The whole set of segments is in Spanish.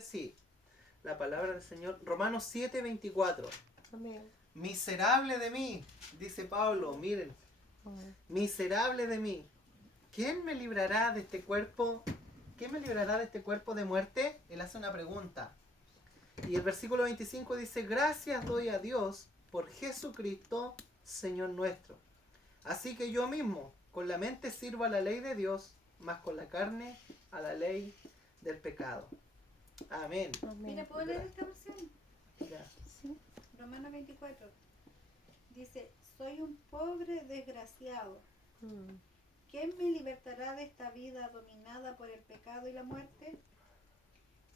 Sí, la palabra del Señor. Romanos 7:24. Amén. Miserable de mí, dice Pablo, miren, miserable de mí. ¿Quién me librará de este cuerpo? ¿Quién me librará de este cuerpo de muerte? Él hace una pregunta. Y el versículo 25 dice, gracias doy a Dios por Jesucristo, Señor nuestro. Así que yo mismo, con la mente sirvo a la ley de Dios, más con la carne a la ley del pecado. Amén. Mira, ¿puedo leer esta versión? Mira. Sí. Romanos 24. Dice, soy un pobre desgraciado. ¿Quién me libertará de esta vida dominada por el pecado y la muerte?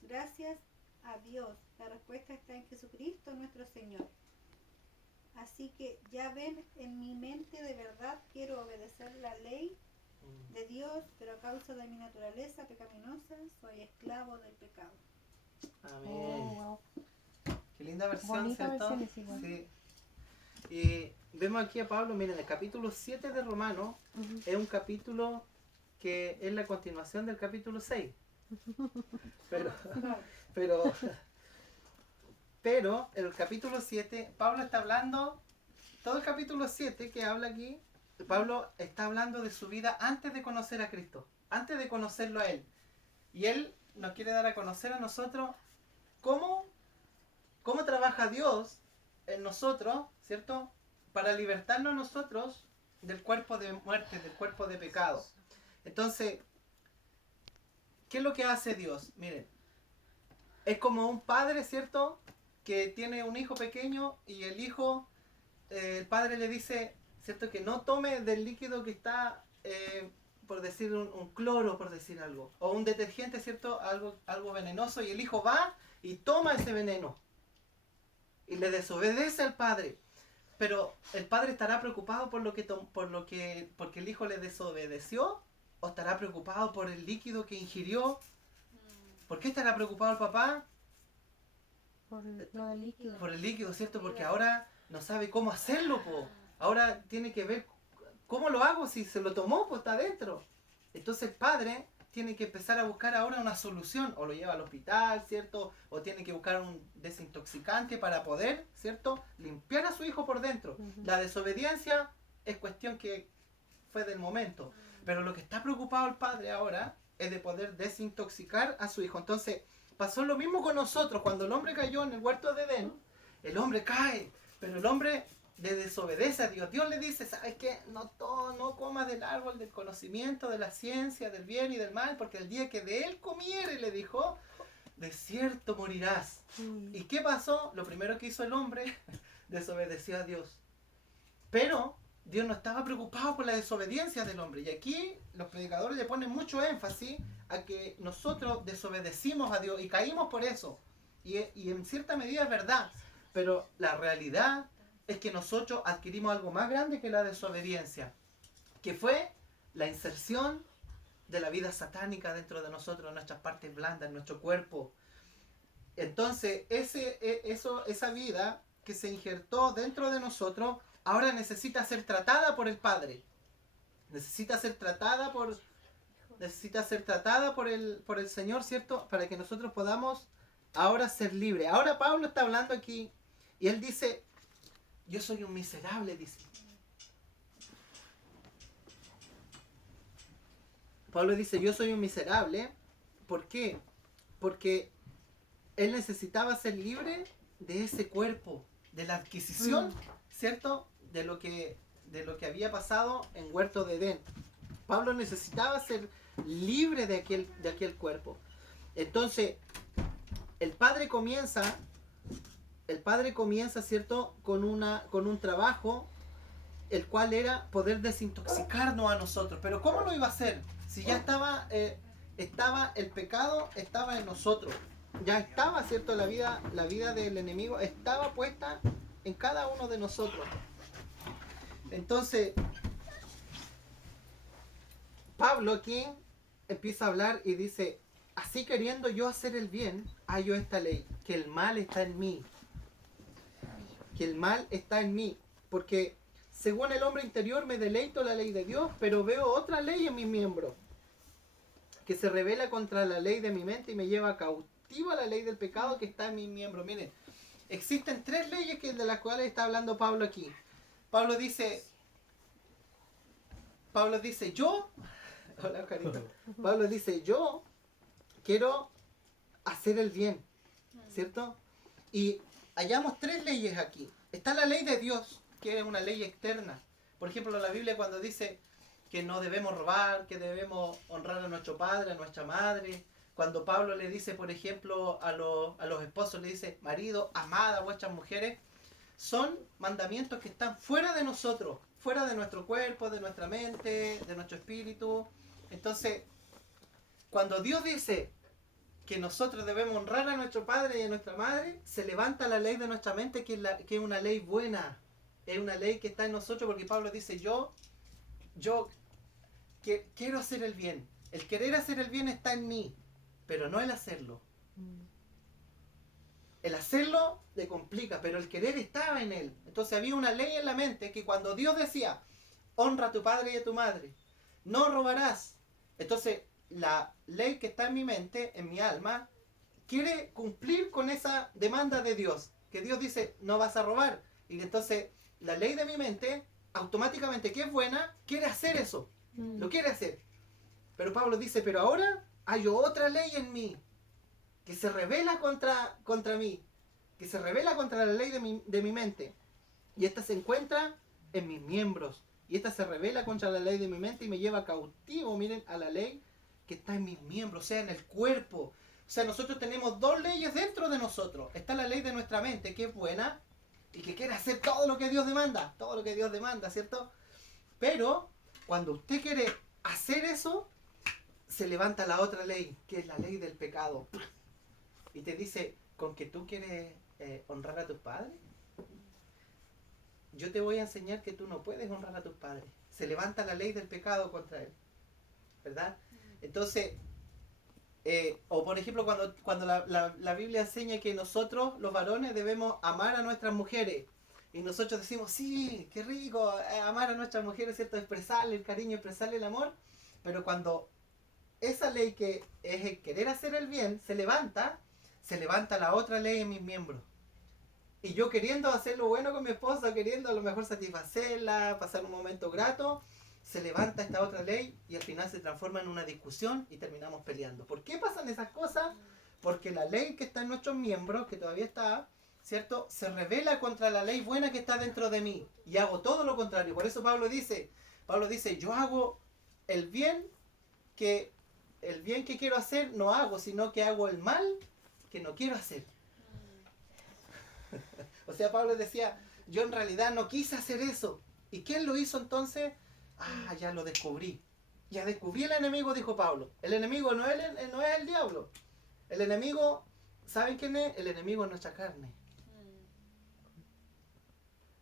Gracias a Dios. La respuesta está en Jesucristo nuestro Señor. Así que ya ven, en mi mente de verdad quiero obedecer la ley de Dios, pero a causa de mi naturaleza pecaminosa soy esclavo del pecado. Amén. Oh, wow. Qué linda versión, Bonita ¿cierto? versión es igual. Sí. Y vemos aquí a Pablo, miren, el capítulo 7 de Romanos es un capítulo que es la continuación del capítulo 6. Pero el capítulo 7, Pablo está hablando, todo el capítulo 7 que habla aquí, Pablo está hablando de su vida antes de conocer a Cristo, antes de conocerlo a Él. Y Él nos quiere dar a conocer a nosotros cómo trabaja Dios en nosotros, ¿cierto? Para libertarnos a nosotros del cuerpo de muerte, del cuerpo de pecado. Entonces, ¿qué es lo que hace Dios? Miren, es como un padre, ¿cierto? Que tiene un hijo pequeño y el hijo, el padre le dice, ¿cierto? Que no tome del líquido que está, por decir un cloro, por decir algo, o un detergente, ¿cierto? Algo venenoso, y el hijo va y toma ese veneno y le desobedece al padre. Pero el padre estará preocupado porque el hijo le desobedeció, o estará preocupado por el líquido que ingirió. ¿Por qué estará preocupado el papá? Por lo del líquido. Por el líquido, ¿cierto? Porque ahora no sabe cómo hacerlo, po. Ahora tiene que ver cómo lo hago si se lo tomó, pues está adentro. Entonces el padre tiene que empezar a buscar ahora una solución, o lo lleva al hospital, ¿cierto? O tiene que buscar un desintoxicante para poder, ¿cierto? Limpiar a su hijo por dentro. La desobediencia es cuestión que fue del momento, pero lo que está preocupado el padre ahora es de poder desintoxicar a su hijo. Entonces pasó lo mismo con nosotros. Cuando el hombre cayó en el huerto de Edén, el hombre cae, pero el hombre le desobedece a Dios. Dios le dice, ¿sabes qué? No comas del árbol del conocimiento, de la ciencia, del bien y del mal, porque el día que de él comiere, le dijo, de cierto morirás. ¿Y qué pasó? Lo primero que hizo el hombre, desobedeció a Dios. Pero Dios no estaba preocupado por la desobediencia del hombre. Y aquí los predicadores le ponen mucho énfasis a que nosotros desobedecimos a Dios y caímos por eso. Y en cierta medida es verdad. Pero la realidad es que nosotros adquirimos algo más grande que la desobediencia, que fue la inserción de la vida satánica dentro de nosotros, en nuestras partes blandas, en nuestro cuerpo. Entonces, esa vida que se injertó dentro de nosotros, ahora necesita ser tratada por el Padre. Necesita ser tratada por el Señor, ¿cierto? Para que nosotros podamos ahora ser libres. Ahora Pablo está hablando aquí y él dice, yo soy un miserable, dice. Pablo dice, yo soy un miserable. ¿Por qué? Porque él necesitaba ser libre de ese cuerpo, de la adquisición, ¿cierto? De lo que había pasado en Huerto de Edén. Pablo necesitaba ser libre de aquel cuerpo. Entonces, el padre comienza, ¿cierto? Con un trabajo, el cual era poder desintoxicarnos a nosotros. Pero ¿cómo lo iba a hacer? Si ya estaba el pecado, estaba en nosotros. Ya estaba, ¿cierto? La vida del enemigo estaba puesta en cada uno de nosotros. Entonces, Pablo aquí empieza a hablar y dice, así queriendo yo hacer el bien, hallo esta ley, que el mal está en mí. Que el mal está en mí. Porque según el hombre interior me deleito la ley de Dios, pero veo otra ley en mis miembros, que se revela contra la ley de mi mente y me lleva cautivo cautivo a la ley del pecado que está en mis miembros. Miren, existen 3 leyes de las cuales está hablando Pablo aquí. Pablo dice, yo, hola Carito, Pablo dice, yo quiero hacer el bien, ¿cierto? Y hallamos 3 leyes aquí. Está la ley de Dios, que es una ley externa. Por ejemplo, la Biblia cuando dice que no debemos robar, que debemos honrar a nuestro padre, a nuestra madre. Cuando Pablo le dice, por ejemplo, a los esposos, le dice, marido, amad a vuestras mujeres, son mandamientos que están fuera de nosotros, fuera de nuestro cuerpo, de nuestra mente, de nuestro espíritu. Entonces, cuando Dios dice que nosotros debemos honrar a nuestro padre y a nuestra madre, se levanta la ley de nuestra mente, que es una ley buena, es una ley que está en nosotros, porque Pablo dice, yo quiero hacer el bien. El querer hacer el bien está en mí, pero no el hacerlo. El hacerlo le complica, pero el querer estaba en él. Entonces había una ley en la mente que cuando Dios decía, honra a tu padre y a tu madre, no robarás. Entonces la ley que está en mi mente, en mi alma, quiere cumplir con esa demanda de Dios. Que Dios dice, no vas a robar. Y entonces la ley de mi mente, automáticamente, que es buena, quiere hacer eso. Lo quiere hacer. Pero Pablo dice, pero ahora hay otra ley en mí que se revela contra mí, que se revela contra la ley de mi mente. Y esta se encuentra en mis miembros. Y esta se revela contra la ley de mi mente y me lleva cautivo, miren, a la ley que está en mis miembros, o sea, en el cuerpo. O sea, nosotros tenemos 2 leyes dentro de nosotros. Está la ley de nuestra mente, que es buena y que quiere hacer todo lo que Dios demanda, ¿cierto? Pero cuando usted quiere hacer eso, se levanta la otra ley, que es la ley del pecado. Y te dice, ¿con que tú quieres honrar a tus padres? Yo te voy a enseñar que tú no puedes honrar a tus padres. Se levanta la ley del pecado contra él, ¿verdad? Entonces, o por ejemplo, cuando la Biblia enseña que nosotros, los varones, debemos amar a nuestras mujeres. Y nosotros decimos, sí, qué rico, amar a nuestras mujeres, ¿cierto? Expresarle el cariño, expresarle el amor. Pero cuando esa ley que es el querer hacer el bien se levanta la otra ley en mis miembros. Y yo queriendo hacer lo bueno con mi esposa, queriendo a lo mejor satisfacerla, pasar un momento grato, se levanta esta otra ley y al final se transforma en una discusión y terminamos peleando. ¿Por qué pasan esas cosas? Porque la ley que está en nuestros miembros, que todavía está, ¿cierto?, se revela contra la ley buena que está dentro de mí y hago todo lo contrario. Por eso Pablo dice, yo hago el bien que quiero hacer, no hago, sino que hago el mal que no quiero hacer. O sea, Pablo decía, yo en realidad no quise hacer eso. ¿Y quién lo hizo entonces? Ya lo descubrí. Ya descubrí el enemigo, dijo Pablo. El enemigo no es el diablo. El enemigo, ¿saben quién es? El enemigo es nuestra carne.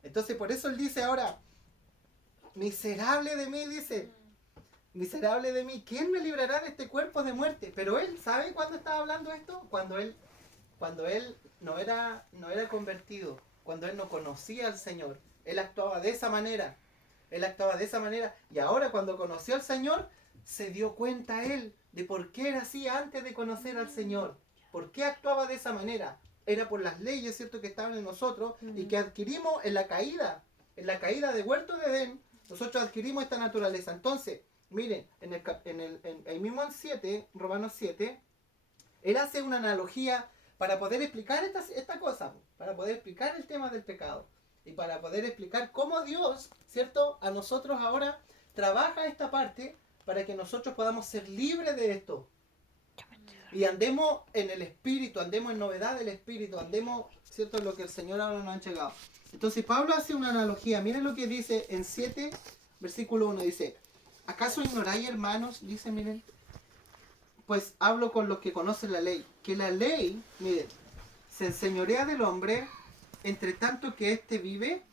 Entonces por eso él dice ahora, miserable de mí, dice, miserable de mí, ¿quién me librará de este cuerpo de muerte? Pero él, ¿sabe cuándo estaba hablando esto? Cuando él no era convertido, cuando él no conocía al Señor. Él actuaba de esa manera. Y ahora cuando conoció al Señor, se dio cuenta él de por qué era así antes de conocer al Señor. ¿Por qué actuaba de esa manera? Era por las leyes, ¿cierto?, que estaban en nosotros y que adquirimos en la caída de Huerto de Edén. Nosotros adquirimos esta naturaleza. Entonces, miren, ahí mismo en 7, Romanos 7, él hace una analogía para poder explicar esta cosa, para poder explicar el tema del pecado y para poder explicar cómo Dios, ¿cierto?, a nosotros ahora trabaja esta parte para que nosotros podamos ser libres de esto y andemos en el Espíritu, andemos en novedad del Espíritu, andemos, ¿cierto?, en lo que el Señor ahora nos ha entregado. Entonces Pablo hace una analogía. Miren lo que dice en 7, versículo 1, dice, ¿acaso ignoráis, hermanos? Dice, miren, pues hablo con los que conocen la ley, que la ley, miren, se enseñorea del hombre entre tanto que éste vive,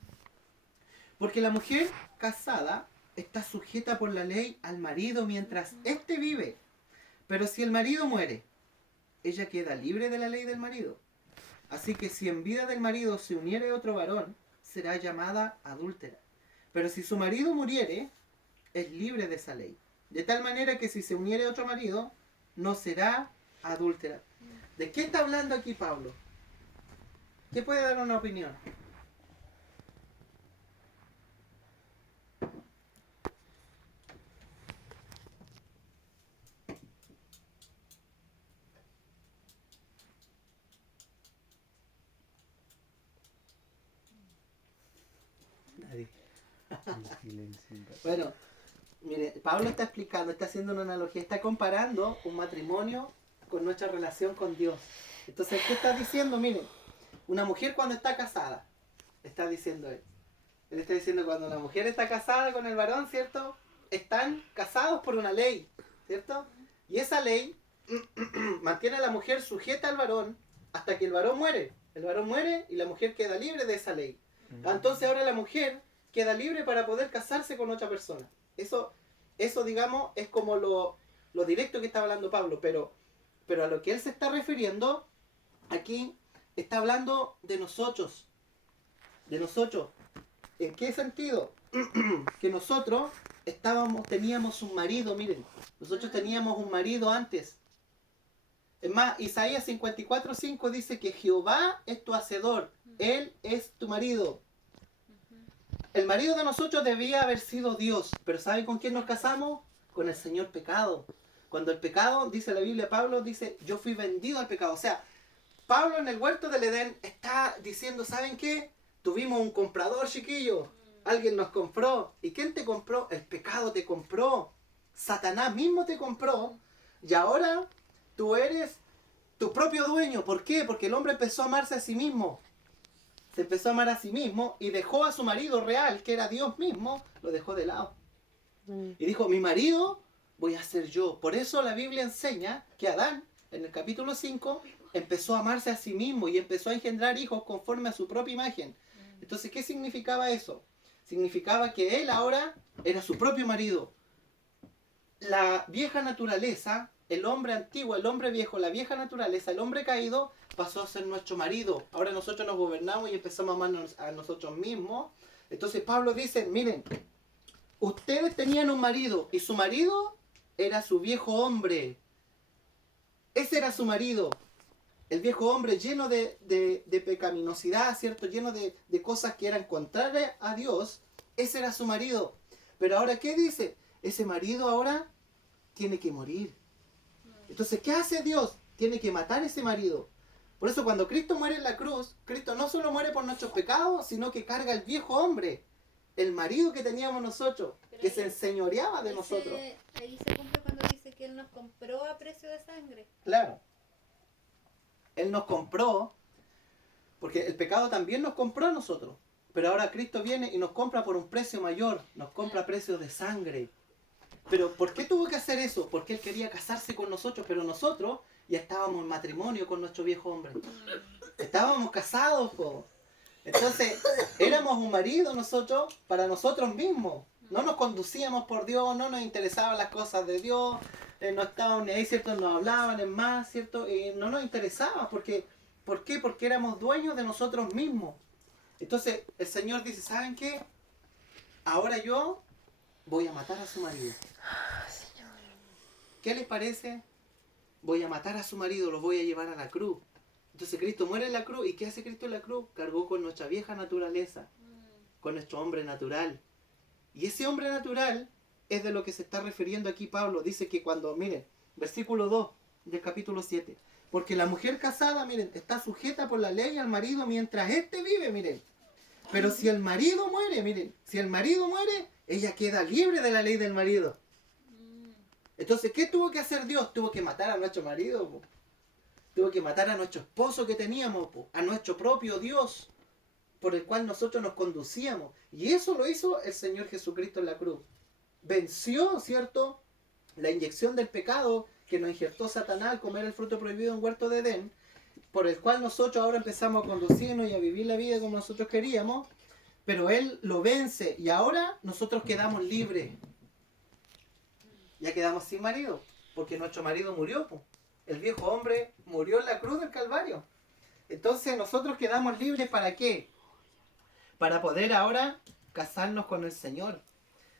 porque la mujer casada está sujeta por la ley al marido mientras éste vive, pero si el marido muere, ella queda libre de la ley del marido. Así que si en vida del marido se uniere otro varón, será llamada adúltera. Pero si su marido muriere, es libre de esa ley. De tal manera que si se uniere otro marido, no será adúltera. ¿De qué está hablando aquí Pablo? ¿Qué puede dar una opinión? Nadie. Bueno, mire, Pablo está explicando, está haciendo una analogía, está comparando un matrimonio con nuestra relación con Dios. Entonces, ¿qué está diciendo? Miren, una mujer cuando está casada, está diciendo él. Él está diciendo cuando la mujer está casada con el varón, ¿cierto? Están casados por una ley, ¿cierto? Y esa ley mantiene a la mujer sujeta al varón hasta que el varón muere. El varón muere y la mujer queda libre de esa ley. Entonces ahora la mujer queda libre para poder casarse con otra persona. Eso digamos, es como lo directo que está hablando Pablo, pero a lo que él se está refiriendo, aquí está hablando de nosotros. De nosotros. ¿En qué sentido? Que nosotros teníamos un marido, miren. Nosotros teníamos un marido antes. Es más, Isaías 54:5 dice que Jehová es tu hacedor. Él es tu marido. El marido de nosotros debía haber sido Dios. Pero ¿saben con quién nos casamos? Con el Señor pecado. Cuando el pecado, dice la Biblia, Pablo dice, yo fui vendido al pecado. O sea, Pablo en el huerto del Edén está diciendo, ¿saben qué? Tuvimos un comprador, chiquillo. Alguien nos compró. ¿Y quién te compró? El pecado te compró. Satanás mismo te compró. Y ahora tú eres tu propio dueño. ¿Por qué? Porque el hombre empezó a amarse a sí mismo. Se empezó a amar a sí mismo y dejó a su marido real, que era Dios mismo, lo dejó de lado. Y dijo, mi marido voy a ser yo. Por eso la Biblia enseña que Adán, en el capítulo 5, empezó a amarse a sí mismo y empezó a engendrar hijos conforme a su propia imagen. Entonces, ¿qué significaba eso? Significaba que él ahora era su propio marido. La vieja naturaleza, el hombre antiguo, el hombre viejo, la vieja naturaleza, el hombre caído, pasó a ser nuestro marido. Ahora nosotros nos gobernamos y empezamos a amarnos a nosotros mismos. Entonces Pablo dice, miren, ustedes tenían un marido y su marido era su viejo hombre. Ese era su marido. El viejo hombre lleno de pecaminosidad, ¿cierto? Lleno de cosas que eran contrarias a Dios. Ese era su marido. Pero ahora, ¿qué dice? Ese marido ahora tiene que morir. Entonces, ¿qué hace Dios? Tiene que matar a ese marido. Por eso cuando Cristo muere en la cruz, Cristo no solo muere por nuestros pecados, sino que carga el viejo hombre, el marido que teníamos nosotros, pero que ahí, se enseñoreaba de nosotros. Ahí se cumple cuando dice que Él nos compró a precio de sangre. Claro. Él nos compró, porque el pecado también nos compró a nosotros. Pero ahora Cristo viene y nos compra por un precio mayor, nos compra a precio de sangre. Pero ¿por qué tuvo que hacer eso? Porque Él quería casarse con nosotros, pero nosotros ya estábamos en matrimonio con nuestro viejo hombre. Estábamos casados, po. Entonces, éramos un marido nosotros para nosotros mismos. No nos conducíamos por Dios, no nos interesaban las cosas de Dios, no estábamos ni ahí, ¿cierto? Nos hablaban, es más, ¿cierto? Y no nos interesaba, porque, ¿por qué? Porque éramos dueños de nosotros mismos. Entonces, el Señor dice, ¿saben qué? Ahora yo voy a matar a su marido. ¿Qué les parece? Voy a matar a su marido, lo voy a llevar a la cruz. Entonces Cristo muere en la cruz. ¿Y qué hace Cristo en la cruz? Cargó con nuestra vieja naturaleza, con nuestro hombre natural. Y ese hombre natural es de lo que se está refiriendo aquí Pablo. Dice que cuando, miren, versículo 2 del capítulo 7. Porque la mujer casada, miren, está sujeta por la ley al marido mientras éste vive, miren. Pero si el marido muere, miren, si el marido muere, ella queda libre de la ley del marido. Entonces, ¿qué tuvo que hacer Dios? Tuvo que matar a nuestro marido, po. Tuvo que matar a nuestro esposo que teníamos, po. A nuestro propio Dios, por el cual nosotros nos conducíamos. Y eso lo hizo el Señor Jesucristo en la cruz. Venció, ¿cierto?, la inyección del pecado que nos injertó Satanás al comer el fruto prohibido en huerto de Edén, por el cual nosotros ahora empezamos a conducirnos y a vivir la vida como nosotros queríamos, pero Él lo vence y ahora nosotros quedamos libres. Ya quedamos sin marido, porque nuestro marido murió, po. El viejo hombre murió en la cruz del Calvario. Entonces nosotros quedamos libres, ¿para qué? Para poder ahora casarnos con el Señor.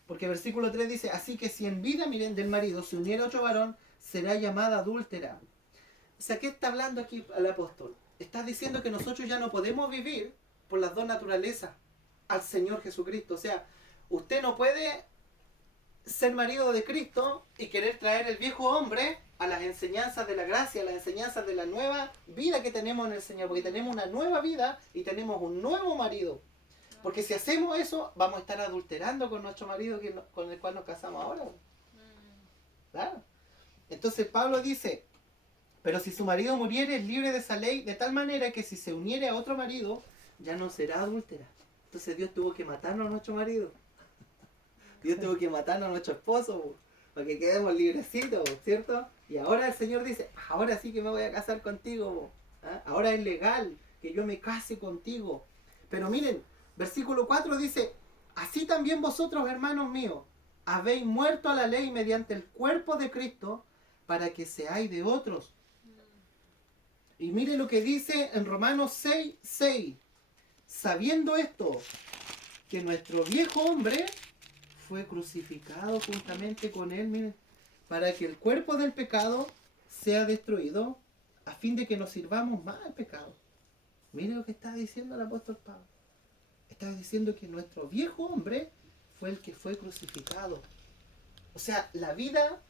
Porque versículo 3 dice, así que si en vida, miren, del marido se uniera otro varón, será llamada adúltera. O sea, ¿qué está hablando aquí el apóstol? Está diciendo que nosotros ya no podemos vivir por las dos naturalezas al Señor Jesucristo. O sea, usted no puede ser marido de Cristo y querer traer el viejo hombre a las enseñanzas de la gracia, a las enseñanzas de la nueva vida que tenemos en el Señor, porque tenemos una nueva vida y tenemos un nuevo marido. Porque si hacemos eso, vamos a estar adulterando con nuestro marido con el cual nos casamos ahora. Claro. Entonces Pablo dice, pero si su marido muriere, es libre de esa ley, de tal manera que si se uniere a otro marido, ya no será adúltera. Entonces Dios tuvo que matarnos a nuestro marido. Dios tuvo que matarnos a nuestro esposo, para que quedemos librecitos, ¿cierto? Y ahora el Señor dice, ahora sí que me voy a casar contigo. ¿Ah? Ahora es legal que yo me case contigo. Pero miren, versículo 4 dice, así también vosotros, hermanos míos, habéis muerto a la ley mediante el cuerpo de Cristo, para que seáis de otros. Y mire lo que dice en Romanos 6:6. Sabiendo esto, que nuestro viejo hombre fue crucificado juntamente con él, miren, para que el cuerpo del pecado sea destruido, a fin de que nos sirvamos más al pecado. Mire lo que está diciendo el apóstol Pablo. Está diciendo que nuestro viejo hombre fue el que fue crucificado. O sea, la vida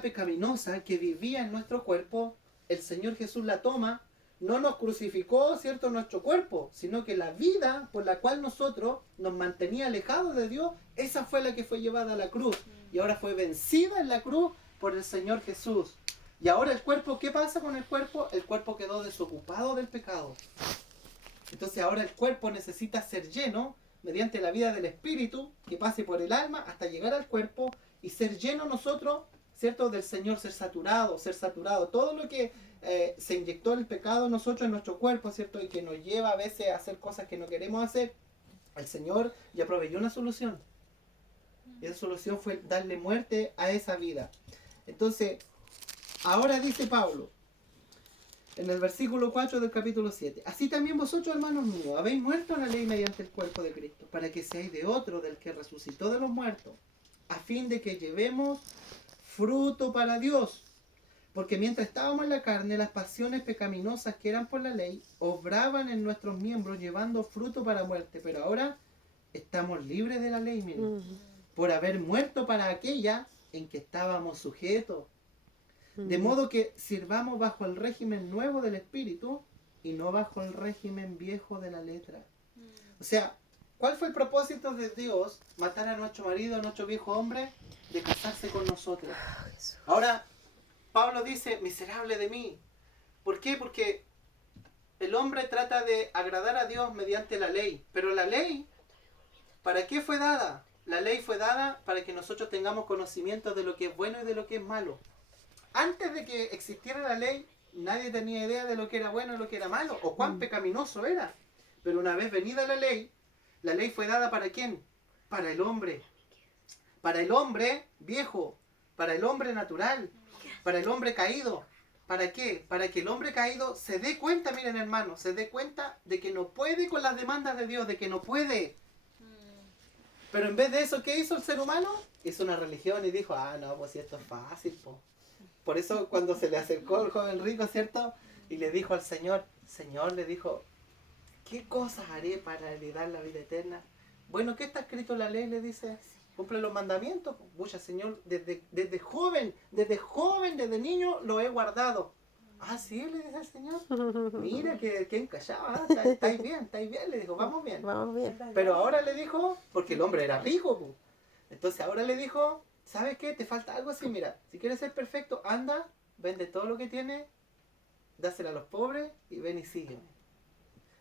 pecaminosa que vivía en nuestro cuerpo, el Señor Jesús la toma, no nos crucificó, ¿cierto?, nuestro cuerpo, sino que la vida por la cual nosotros nos mantenía alejados de Dios, esa fue la que fue llevada a la cruz. Y ahora fue vencida en la cruz por el Señor Jesús. Y ahora el cuerpo, ¿qué pasa con el cuerpo? El cuerpo quedó desocupado del pecado. Entonces ahora el cuerpo necesita ser lleno mediante la vida del Espíritu, que pase por el alma hasta llegar al cuerpo y ser lleno nosotros, ¿cierto?, del Señor, ser saturado. Todo lo que se inyectó el pecado en nosotros, en nuestro cuerpo, ¿cierto?, y que nos lleva a veces a hacer cosas que no queremos hacer, el Señor ya proveyó una solución. Y esa solución fue darle muerte a esa vida. Entonces, ahora dice Pablo, en el versículo 4 del capítulo 7, así también vosotros, hermanos míos, habéis muerto a la ley mediante el cuerpo de Cristo, para que seáis de otro, del que resucitó de los muertos, a fin de que llevemos fruto para Dios. Porque mientras estábamos en la carne, las pasiones pecaminosas que eran por la ley, obraban en nuestros miembros llevando fruto para muerte. Pero ahora estamos libres de la ley, miren, por haber muerto para aquella en que estábamos sujetos. De modo que sirvamos bajo el régimen nuevo del Espíritu y no bajo el régimen viejo de la letra. O sea, ¿cuál fue el propósito de Dios? Matar a nuestro marido, a nuestro viejo hombre, de casarse con nosotros. Ahora, Pablo dice, miserable de mí. ¿Por qué? Porque el hombre trata de agradar a Dios mediante la ley. Pero la ley, ¿para qué fue dada? La ley fue dada para que nosotros tengamos conocimiento de lo que es bueno y de lo que es malo. Antes de que existiera la ley, nadie tenía idea de lo que era bueno y lo que era malo, o cuán pecaminoso era. Pero una vez venida la ley fue dada ¿para quién? Para el hombre. Para el hombre viejo, para el hombre natural, para el hombre caído. ¿Para qué? Para que el hombre caído se dé cuenta, miren hermanos, se dé cuenta de que no puede con las demandas de Dios, de que no puede. Pero en vez de eso, ¿qué hizo el ser humano? Hizo una religión y dijo, no, pues si esto es fácil, po. Por eso cuando se le acercó el joven rico, ¿cierto? Y le dijo al Señor, le dijo, ¿qué cosas haré para heredar la vida eterna? Bueno, ¿qué está escrito en la ley? Le dice, cumple los mandamientos. Pucha, Señor, desde joven, desde niño lo he guardado. Ah, sí, le dice el Señor. Mira, que encallaba, estáis bien, le dijo, vamos bien. Vamos bien. Pero ahora le dijo, porque el hombre era rico, pues. Entonces ahora le dijo, ¿sabes qué? Te falta algo así, mira, si quieres ser perfecto, anda, vende todo lo que tienes, dáselo a los pobres y ven y sígueme.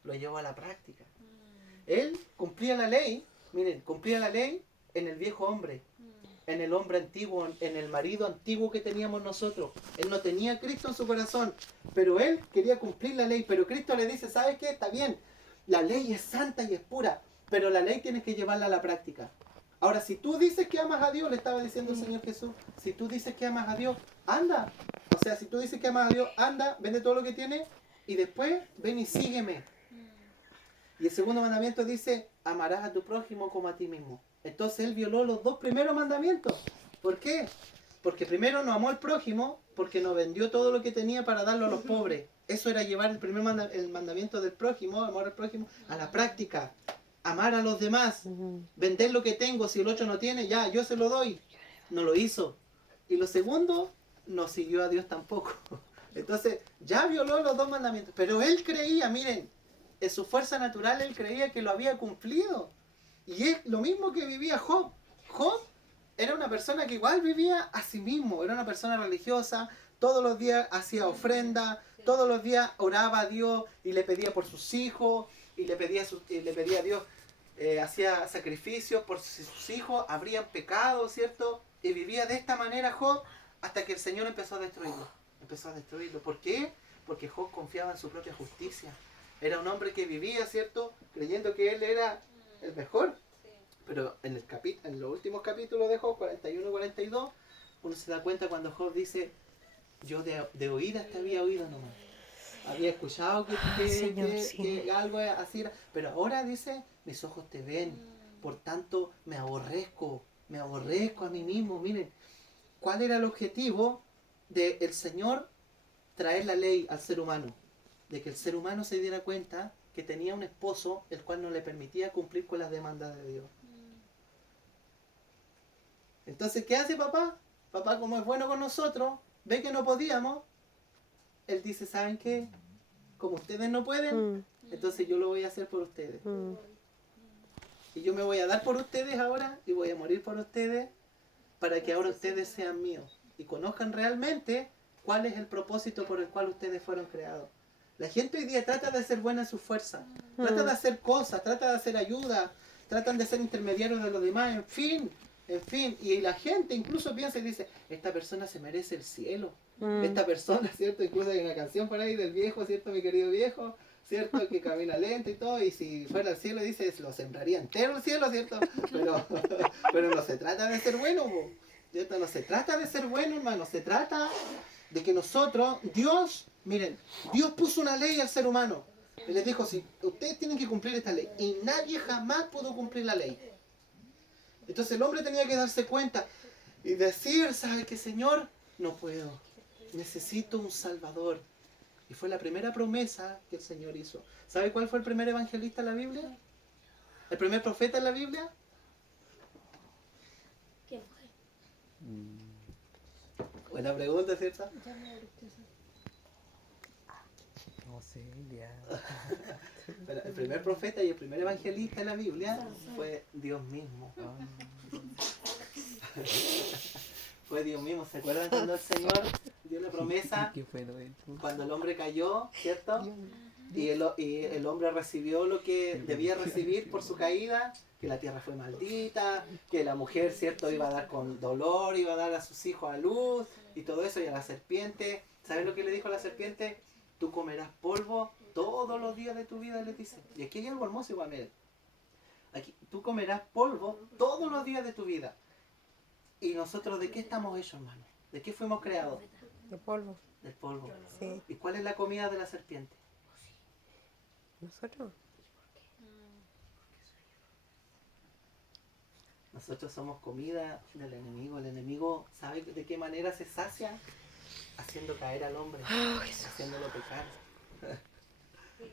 Lo llevó a la práctica. Él cumplía la ley, miren, cumplía la ley en el viejo hombre, en el hombre antiguo, en el marido antiguo que teníamos nosotros. Él no tenía a Cristo en su corazón, pero él quería cumplir la ley. Pero Cristo le dice, ¿sabes qué? Está bien, la ley es santa y es pura, pero la ley tienes que llevarla a la práctica. Ahora, si tú dices que amas a Dios, le estaba diciendo el Señor Jesús, si tú dices que amas a Dios, anda. O sea, si tú dices que amas a Dios, anda, vende todo lo que tienes y después ven y sígueme. Y el segundo mandamiento dice, amarás a tu prójimo como a ti mismo. Entonces él violó los dos primeros mandamientos. ¿Por qué? Porque primero no amó al prójimo, porque no vendió todo lo que tenía para darlo a los pobres. Eso era llevar el primer el mandamiento del prójimo, amor al prójimo, a la práctica. Amar a los demás, vender lo que tengo, si el otro no tiene, ya, yo se lo doy. No lo hizo. Y lo segundo, no siguió a Dios tampoco. Entonces, ya violó los 2 mandamientos. Pero él creía, miren, en su fuerza natural él creía que lo había cumplido. Y es lo mismo que vivía Job. Job era una persona que igual vivía a sí mismo, era una persona religiosa, todos los días hacía ofrenda, todos los días oraba a Dios y le pedía por sus hijos, y le pedía a Dios, hacía sacrificios por si sus hijos habrían pecado, ¿cierto? Y vivía de esta manera Job hasta que el Señor empezó a destruirlo. ¿Por qué? Porque Job confiaba en su propia justicia. Era un hombre que vivía, ¿cierto? Creyendo que él era el mejor. Pero en los últimos capítulos de Job, 41 y 42, uno se da cuenta cuando Job dice, yo de oídas te había oído nomás. Había escuchado que algo así era. Pero ahora dice, mis ojos te ven. Por tanto, me aborrezco a mí mismo. Miren, ¿cuál era el objetivo del Señor? Traer la ley al ser humano. De que el ser humano se diera cuenta que tenía un esposo el cual no le permitía cumplir con las demandas de Dios. Entonces, ¿qué hace papá? Papá, como es bueno con nosotros, ve que no podíamos. Él dice, ¿saben qué? Como ustedes no pueden, entonces yo lo voy a hacer por ustedes. Y yo me voy a dar por ustedes ahora y voy a morir por ustedes para que ahora ustedes sean míos y conozcan realmente cuál es el propósito por el cual ustedes fueron creados. La gente hoy día trata de ser buena en su fuerza, trata de hacer cosas, trata de hacer ayuda, tratan de ser intermediarios de los demás, en fin. Y la gente incluso piensa y dice, esta persona se merece el cielo. Esta persona, ¿cierto? Incluso hay una canción por ahí del viejo, ¿cierto? Mi querido viejo, ¿cierto? Que camina lento y todo, y si fuera al cielo, dice, lo sembraría entero el cielo, ¿cierto? Pero no se trata de ser bueno, ¿cierto? No se trata de ser bueno, hermano, se trata de que nosotros, Dios, miren, Dios puso una ley al ser humano. Y les dijo, sí, ustedes tienen que cumplir esta ley. Y nadie jamás pudo cumplir la ley. Entonces el hombre tenía que darse cuenta y decir, ¿sabe qué, Señor? No puedo. Necesito un Salvador. Y fue la primera promesa que el Señor hizo. ¿Sabe cuál fue el primer evangelista en la Biblia? ¿El primer profeta en la Biblia? ¿Quién fue? Buena pregunta, ¿cierto? No sé, ya. Pero el primer profeta y el primer evangelista en la Biblia fue Dios mismo. Fue Dios mismo. ¿Se acuerdan cuando el Señor dio la promesa? ¿Qué fue lo de tú? Cuando el hombre cayó, ¿cierto? Y el hombre recibió lo que debía recibir por su caída, que la tierra fue maldita, que la mujer, ¿cierto? Iba a dar con dolor, iba a dar a sus hijos a luz y todo eso, y a la serpiente. ¿Sabes lo que le dijo a la serpiente? Tú comerás polvo todos los días de tu vida, le dice. Y aquí hay algo hermoso igual, miren. Aquí, tú comerás polvo todos los días de tu vida. ¿Y nosotros de qué estamos hechos, hermano? ¿De qué fuimos creados? De polvo. Del polvo. Sí. ¿Y cuál es la comida de la serpiente? Nosotros. Nosotros somos comida del enemigo. El enemigo, ¿sabe de qué manera se sacia? Haciendo caer al hombre, haciéndolo pecar.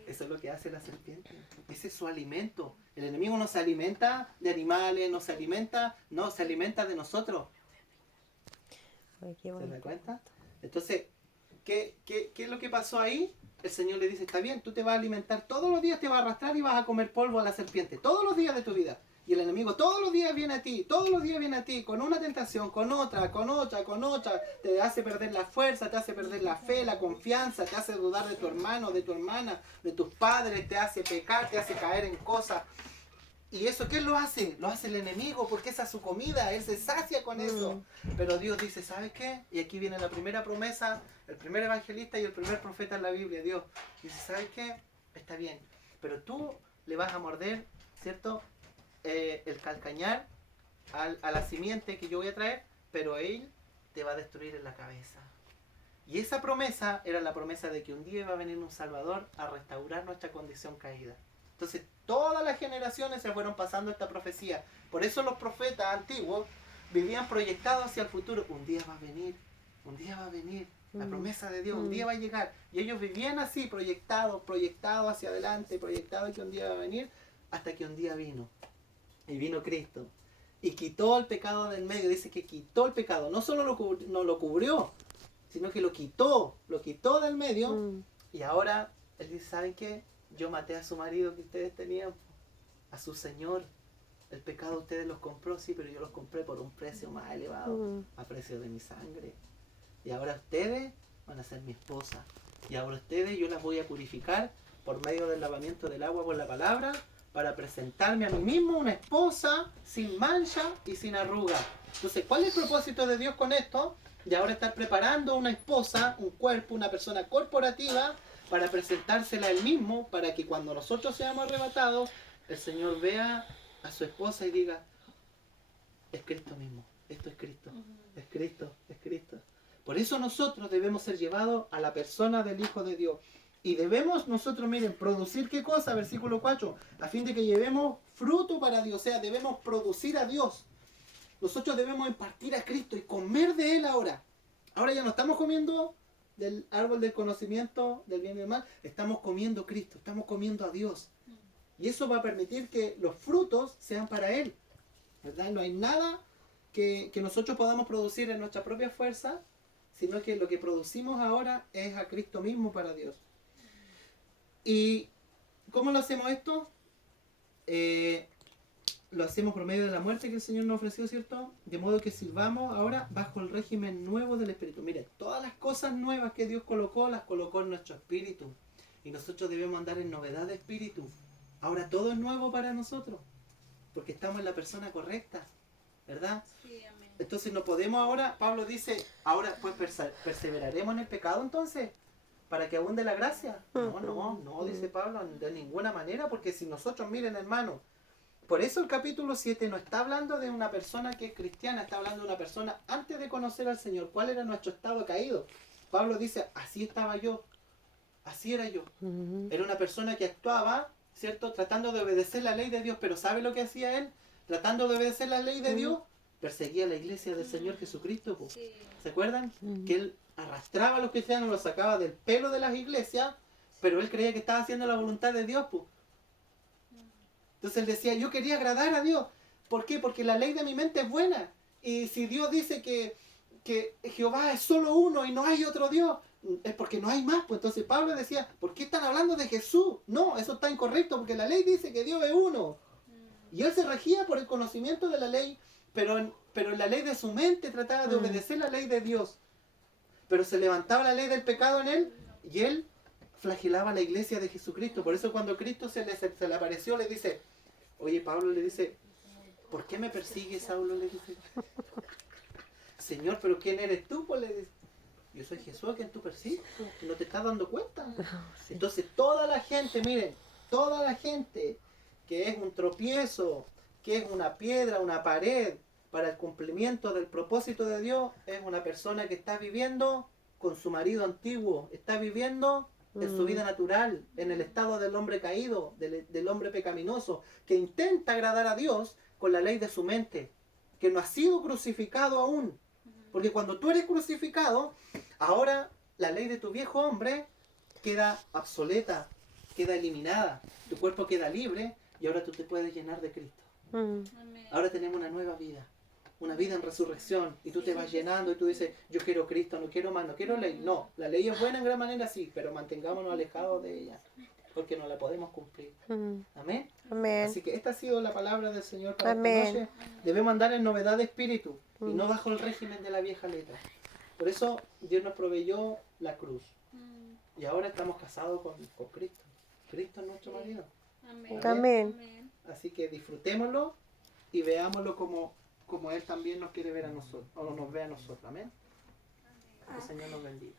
Eso es lo que hace la serpiente. Ese es su alimento. El enemigo no se alimenta de animales, no, se alimenta de nosotros. Ay, qué ¿Se bonito. da cuenta? Entonces, ¿qué es lo que pasó ahí? El Señor le dice, está bien, tú te vas a alimentar todos los días, te vas a arrastrar y vas a comer polvo a la serpiente, todos los días de tu vida. Y el enemigo todos los días viene a ti, con una tentación, con otra, te hace perder la fuerza, te hace perder la fe, la confianza, te hace dudar de tu hermano, de tu hermana, de tus padres, te hace pecar, te hace caer en cosas. ¿Y eso qué lo hace? Lo hace el enemigo porque esa es su comida, él se sacia con eso. Pero Dios dice, ¿sabes qué? Y aquí viene la primera promesa, el primer evangelista y el primer profeta en la Biblia, Dios. Dice, ¿sabes qué? Está bien, pero tú le vas a morder, ¿cierto? El calcañar a la simiente que yo voy a traer, pero él te va a destruir en la cabeza. Y esa promesa era la promesa de que un día iba a venir un Salvador a restaurar nuestra condición caída. Entonces todas las generaciones se fueron pasando esta profecía. Por eso los profetas antiguos vivían proyectados hacia el futuro. Un día va a venir, un día va a venir. La promesa de Dios, un día va a llegar. Y ellos vivían así, proyectados hacia adelante, proyectados que un día va a venir, hasta que un día vino. Y vino Cristo. Y quitó el pecado del medio. Dice que quitó el pecado. No solo no lo cubrió, sino que lo quitó del medio. Y ahora Él dice, ¿saben qué? Yo maté a su marido que ustedes tenían, a su Señor. El pecado ustedes los compró, sí, pero yo los compré por un precio más elevado, a precio de mi sangre. Y ahora ustedes van a ser mi esposa. Y ahora ustedes yo las voy a purificar por medio del lavamiento del agua por la palabra, para presentarme a mí mismo una esposa sin mancha y sin arruga. Entonces, ¿cuál es el propósito de Dios con esto? De ahora estar preparando una esposa, un cuerpo, una persona corporativa, para presentársela a Él mismo, para que cuando nosotros seamos arrebatados, el Señor vea a su esposa y diga, es Cristo mismo, esto es Cristo, es Cristo, es Cristo. Por eso nosotros debemos ser llevados a la persona del Hijo de Dios. Y debemos nosotros, miren, producir ¿qué cosa? Versículo 4, a fin de que llevemos fruto para Dios, o sea, debemos producir a Dios. Nosotros debemos impartir a Cristo y comer de Él ahora. Ahora ya no estamos comiendo del árbol del conocimiento del bien y del mal, estamos comiendo Cristo, estamos comiendo a Dios. Y eso va a permitir que los frutos sean para Él, ¿verdad? No hay nada que nosotros podamos producir en nuestra propia fuerza, sino que lo que producimos ahora es a Cristo mismo para Dios. ¿Y cómo lo hacemos esto? Lo hacemos por medio de la muerte que el Señor nos ofreció, ¿cierto? De modo que sirvamos ahora bajo el régimen nuevo del Espíritu. Miren, todas las cosas nuevas que Dios colocó, las colocó en nuestro espíritu. Y nosotros debemos andar en novedad de espíritu. Ahora todo es nuevo para nosotros, porque estamos en la persona correcta, ¿verdad? Sí, amén. Entonces no podemos ahora, Pablo dice, ahora pues perseveraremos en el pecado entonces, para que abunde la gracia. No, dice Pablo, de ninguna manera, porque si nosotros, miren hermano, por eso el capítulo 7 no está hablando de una persona que es cristiana, está hablando de una persona antes de conocer al Señor. ¿Cuál era nuestro estado caído? Pablo dice, así estaba yo, así era yo. Era una persona que actuaba, ¿cierto? Tratando de obedecer la ley de Dios, pero ¿sabe lo que hacía él? Tratando de obedecer la ley de Dios, perseguía a la iglesia del Señor Jesucristo. Sí. ¿Se acuerdan? Que él arrastraba a los cristianos, los sacaba del pelo de las iglesias, pero él creía que estaba haciendo la voluntad de Dios. Entonces él decía, yo quería agradar a Dios. ¿Por qué? Porque la ley de mi mente es buena. Y si Dios dice que Jehová es solo uno y no hay otro Dios, es porque no hay más. Pues entonces Pablo decía, ¿por qué están hablando de Jesús? No, eso está incorrecto, porque la ley dice que Dios es uno. Y él se regía por el conocimiento de la ley, pero en la ley de su mente trataba de obedecer la ley de Dios. Pero se levantaba la ley del pecado en él, y él flagelaba a la iglesia de Jesucristo. Por eso cuando Cristo se le apareció, le dice, oye, Pablo le dice, ¿por qué me persigues, Saulo? Le dice, Señor, ¿pero quién eres tú? Pues le dice, yo soy Jesús a quien tú persigues, ¿no te estás dando cuenta? Entonces toda la gente, miren, toda la gente que es un tropiezo, que es una piedra, una pared para el cumplimiento del propósito de Dios, es una persona que está viviendo con su marido antiguo, está viviendo en su vida natural, en el estado del hombre caído, del hombre pecaminoso, que intenta agradar a Dios con la ley de su mente, que no ha sido crucificado aún. Porque cuando tú eres crucificado, ahora la ley de tu viejo hombre queda obsoleta, queda eliminada, tu cuerpo queda libre y ahora tú te puedes llenar de Cristo. Ahora tenemos una nueva vida, una vida en resurrección, y tú te vas llenando y tú dices, yo quiero Cristo, no quiero más, no quiero ley. No, la ley es buena en gran manera, sí, pero mantengámonos alejados de ella, porque no la podemos cumplir. Amén. Amén. Así que esta ha sido la palabra del Señor para esta Amén. noche. Debemos andar en novedad de espíritu y no bajo el régimen de la vieja letra. Por eso Dios nos proveyó la cruz. Y ahora estamos casados con Cristo. Cristo es nuestro marido. Amén. Amén. Así que disfrutémoslo y veámoslo como Él también nos quiere ver a nosotros, o nos ve a nosotros. Amén. Que el Señor nos bendiga.